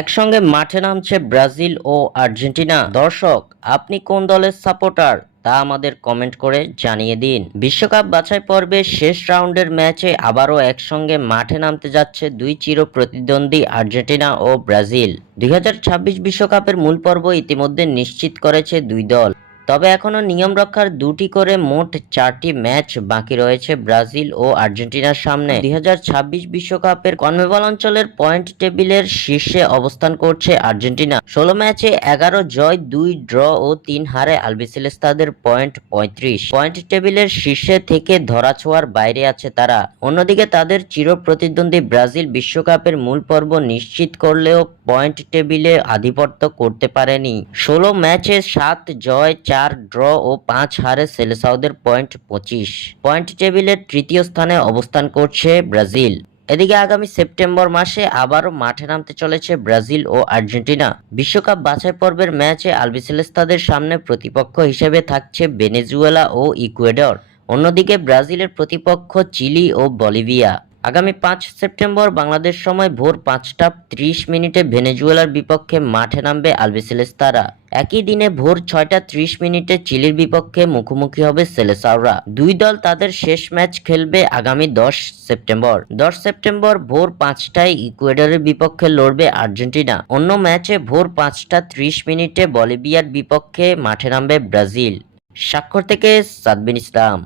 একসঙ্গে মাঠে নামছে ব্রাজিল ও আর্জেন্টিনা। দর্শক, আপনি কোন দলের সাপোর্টার তা আমাদের কমেন্ট করে জানিয়ে দিন। বিশ্বকাপ বাছাই পর্বের শেষ রাউন্ডের ম্যাচে আবারও একসঙ্গে মাঠে নামতে যাচ্ছে দুই চির প্রতিদ্বন্দ্বী আর্জেন্টিনা ও ব্রাজিল। 2026 বিশ্বকাপের মূল পর্ব ইতিমধ্যে নিশ্চিত করেছে দুই দল। তবে এখনও নিয়ম রক্ষার দুটি করে মোট 4টি ম্যাচ বাকি রয়েছে ব্রাজিল ও আর্জেন্টিনার সামনে। 2026 বিশ্বকাপের কনমেবল অঞ্চলের পয়েন্ট টেবিলের শীর্ষে অবস্থান করছে আর্জেন্টিনা। 16 ম্যাচে 11 জয়, 2 ড্র ও 3 হারে আলবিসেলেস্তাদের পয়েন্ট 35। পয়েন্ট টেবিলের শীর্ষে থেকে ধরাছোঁয়ার বাইরে আছে তারা। অন্যদিকে তাদের চির প্রতিদ্বন্দ্বী ব্রাজিল বিশ্বকাপের মূল পর্ব নিশ্চিত করলেও পয়েন্ট টেবিলে আধিপত্য করতে পারেনি। 16 ম্যাচে 7 জয়, 4 ড্র ও 5 হারে সেলেসাওদের পয়েন্ট 25। পয়েন্ট টেবিলের তৃতীয় স্থানে অবস্থান করছে ব্রাজিল। এদিকে আগামী সেপ্টেম্বর মাসে আবারও মাঠে নামতে চলেছে ব্রাজিল ও আর্জেন্টিনা। বিশ্বকাপ বাছাই পর্বের ম্যাচে আলবিসেলেস্তাদের সামনে প্রতিপক্ষ হিসেবে থাকছে ভেনেজুয়েলা ও ইকুয়েডর। অন্যদিকে ব্রাজিলের প্রতিপক্ষ চিলি ও বলিভিয়া। আগামী 5 সেপ্টেম্বর বাংলাদেশ সময় ভোর 5টা 30 ভেনেজুয়েলার বিপক্ষে মাঠে নামবে আলবিসেলেস্তারা। একই দিনে ভোর 6টা 30 চিলির বিপক্ষে মুখোমুখি হবে সেলেসাওরা। দুই দল তাদের শেষ ম্যাচ খেলবে আগামী 10 সেপ্টেম্বর। 10 সেপ্টেম্বর ভোর 5টায় ইকুয়েডরের বিপক্ষে লড়বে আর্জেন্টিনা। অন্য ম্যাচে ভোর 5টা 30 বলিভিয়ার বিপক্ষে মাঠে নামবে ব্রাজিল। স্বাক্ষর থেকে সাদবিন ইসলাম।